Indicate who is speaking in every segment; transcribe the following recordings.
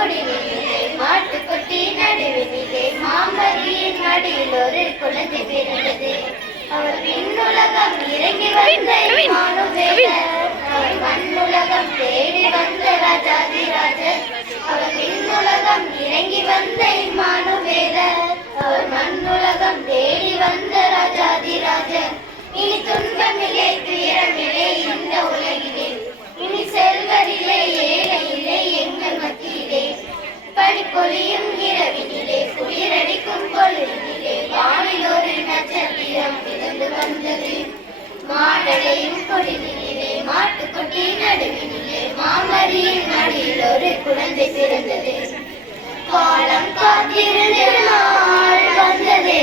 Speaker 1: கொடியிலே மாட்டுக்குட்டி நடுவினிலே மாமரியின் மடியில் ஒரு குழந்தை பிறந்தது. அவர் விண்ணுலகம் இறங்கி வந்த அவர் மண்ணுலகம் தேடி வந்த ராஜாதிராஜர். அவர் விண்ணுலகம் இறங்கி வந்த இம்மானுவேலர் அவர் மண்ணுலகம் தேடி வந்த ராஜாதிராஜர். இனி துன்பமில்லை குளிரடிக்கும் பொழுதிலே வானில் ஒரு நட்சத்திரம் பிறந்து வந்தது மாடலையும் கொடினிலே மாட்டுக்குட்டி நடுவினிலே மாமரியின் மடியில் ஒரு குழந்தை பிறந்தது காலம் காத்திருந்த நாள் வந்ததே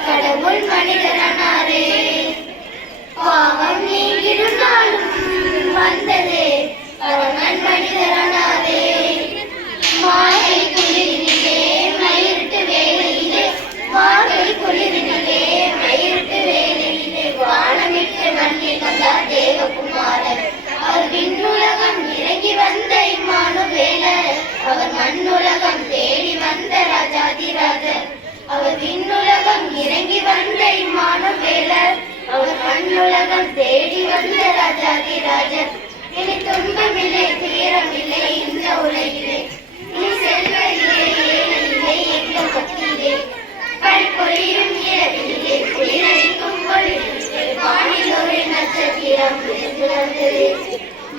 Speaker 1: கடவுள் மனிதனானாரே பாவம் நீங்கிடும் நாளும் வந்ததே. துன்பமில்லை இந்த உலகிலே. இனி செல்வதிலே ஏழையிலே எங்கள் பக்தியிலே வானில் ஒரு நட்சத்திரம் விழுந்து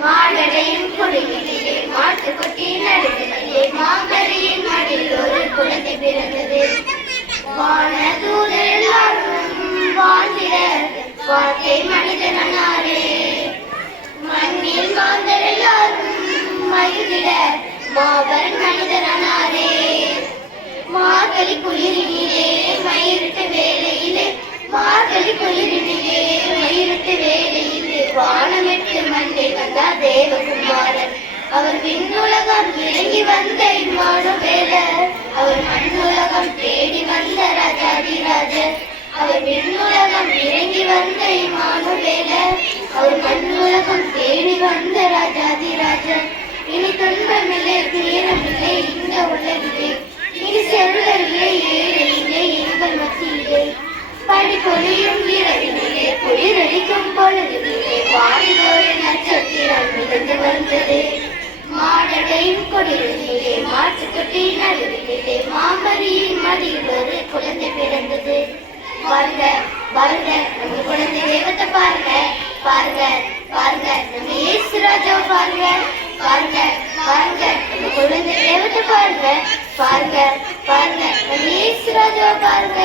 Speaker 1: மாடடையும் குடியிலே மாட்டுக்குட்டி நடுவிலே மாங்கரியின் மடியில் ஒரு குழந்தை பிறந்தது. வானதூதர் எல்லாரும் வாழ்ந்திட வார்த்தை மனிதனாரே மண்ணில் மாந்தர் எல்லாரும் மகிழ்ந்திட மாபெரும் மனிதரனாரே. மார்கழி குளிரினிலே மயிரிட்டு வேலையிலே மார்கழி குளிரினிலே மயிரிட்டு வேலையிலே வானமிட்டு மண்ணில் வந்தார் தேவகுமாரன் அவர் விண்ணுலகம் இறங்கி வந்த வேலை அவர் மண்ணுலகம் தேடி வந்த ராஜாதிராஜர். அவர் விண்ணுலகம் இறங்கி வந்த வேலை அவர் மண்ணுலகம் தேடி வந்த ராஜாதிராஜர் இனி துன்பமில்லை துயரமில்லை இந்த உலகிலே. இனி செல்வரில்லை ஏழையிலே எங்கள் மத்தியிலே. படி பொழியும் இரவினிலே குளிரடிக்கும் அடிக்கும் வானில் ஒரு நட்சத்திரம் மிதந்து வந்தது. மாடடையும் கொடியிலே மாட்டுக்குட்டி நடுவிலே மாமரியின் மடியில் ஒரு குழந்தை பிறந்தது. பாருங்க பாருங்க நம்ம குழந்தை தெய்வத்தை பாருங்க. பாருங்க பாருங்க நம்ம இயேசு ராஜாவை பாருங்க பாருங்க பாருங்க நம்ம குழந்தை தெய்வத்தை பாருங்க பாருங்க பாருங்க நம்ம ராஜாவை பாருங்க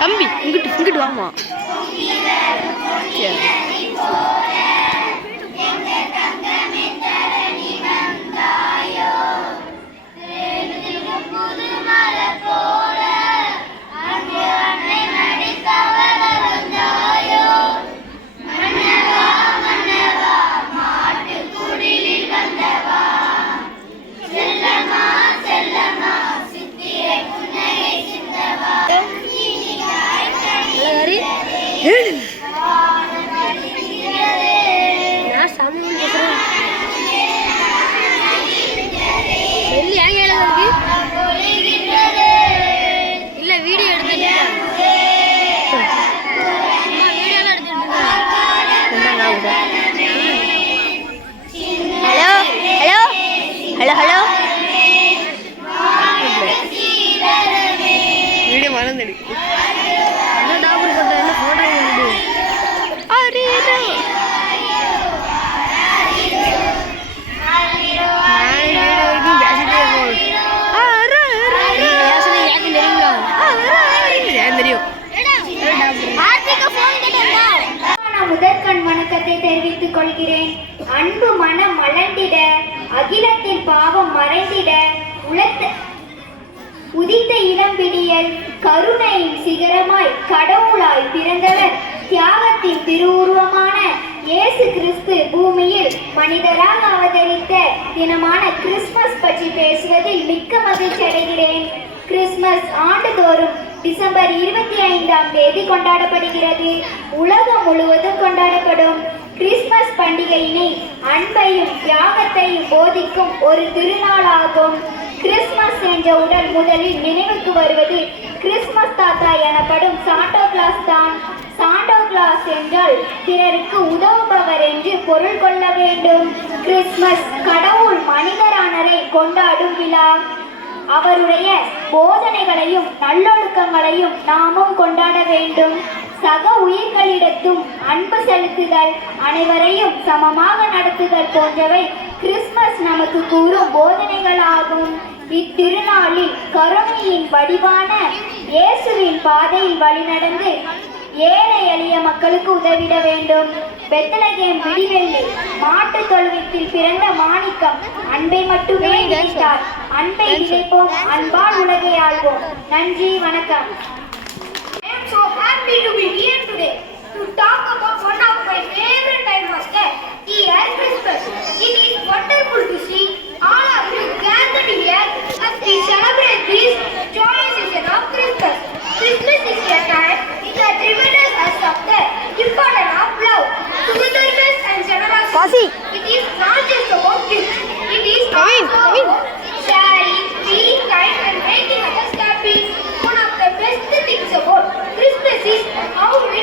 Speaker 2: தம்பி இங்கிட்டு இங்கிட்டு வாமா
Speaker 3: வணக்கத்தை தெரிவித்துக் கொள்கிறேன். அன்பு மனம் மலர்ந்திட அகிலத்தின் பாவம் மறைந்திட உலத்த உதித்த இளம்பிடியல் கருணையின் சிகரமாய் கடவுளாய் பிறந்தவர் தியாகத்தின் திருவுருவமான இயேசு கிறிஸ்து பூமியில் மனிதராக அவதரித்த தினமான கிறிஸ்மஸ் பற்றி பேசுவதில் மிக்க மகிழ்ச்சி அடைகிறேன். கிறிஸ்மஸ் ஆண்டுதோறும் டிசம்பர் இருபத்தி ஐந்தாம் தேதி கொண்டாடப்படுகிறது. உலகம் முழுவதும் கொண்டாடப்படும் கிறிஸ்மஸ் பண்டிகையினை அன்பையும் தியாகத்தையும் போதிக்கும் ஒரு திருநாளாகும். கிறிஸ்மஸ் என்றவுடன் முதலில் நினைவுக்கு வருவது கிறிஸ்மஸ் தாத்தா எனப்படும் சாண்டோ கிளாஸ் தான். சாண்டோ கிளாஸ் என்றால் பிறருக்கு உதவுபவர் என்று பொருள் கொள்ள வேண்டும். கிறிஸ்மஸ் கடவுள் மனிதரானரை கொண்டாடும் விழா. அவருடைய போதனைகளையும் நல்லொழுக்கங்களையும் நாமும் கொண்டாட வேண்டும். சக உயிர்களிடத்தும் அன்பு செலுத்துதல் அனைவரையும் சமமாக நடத்துதல் போன்றவை கிறிஸ்மஸ் நமக்கு கூறும் போதனைகளாகும். இத்திருநாளில் கருணையின் வடிவான இயேசுவின் பாதையில் வழிநடந்து ஏழை எளிய மக்களுக்கு உதவிட வேண்டும். பெத்தலகேம் விடிவெள்ளி மாட்டு தொழுவத்தில் பிறந்த மாணிக்கம் அன்பை மட்டுமே நினைத்தார் அன்பை விதைப்போம் அன்பால் உலகை ஆள்வோம் நன்றி வணக்கம்
Speaker 4: I am so happy to be here today to talk about one of my favorite time of the year, Christmas. It is wonderful to see all of you gathered here as we celebrate this joyous season of Christmas. Christmas is a time that reminds us of the importance of love, togetherness and generosity. It is not just about gifts. It is
Speaker 2: also about
Speaker 4: how we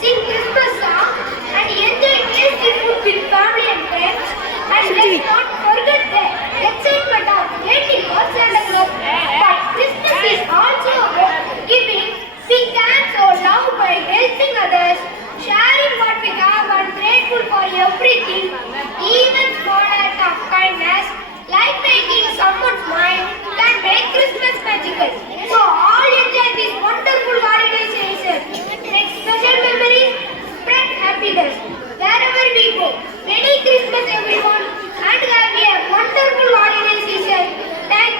Speaker 4: sing Christmas songs, and enjoy family. And
Speaker 2: let's
Speaker 4: not forget the. But Christmas is also about giving. We by helping others, sharing what we have, and grateful for everything, even small acts of kindness, like making can make Christmas magical. So all enjoy this wonderful holiday season. Make special memories, spread happiness. Wherever we go, Merry Christmas everyone and have a wonderful holiday season. Thank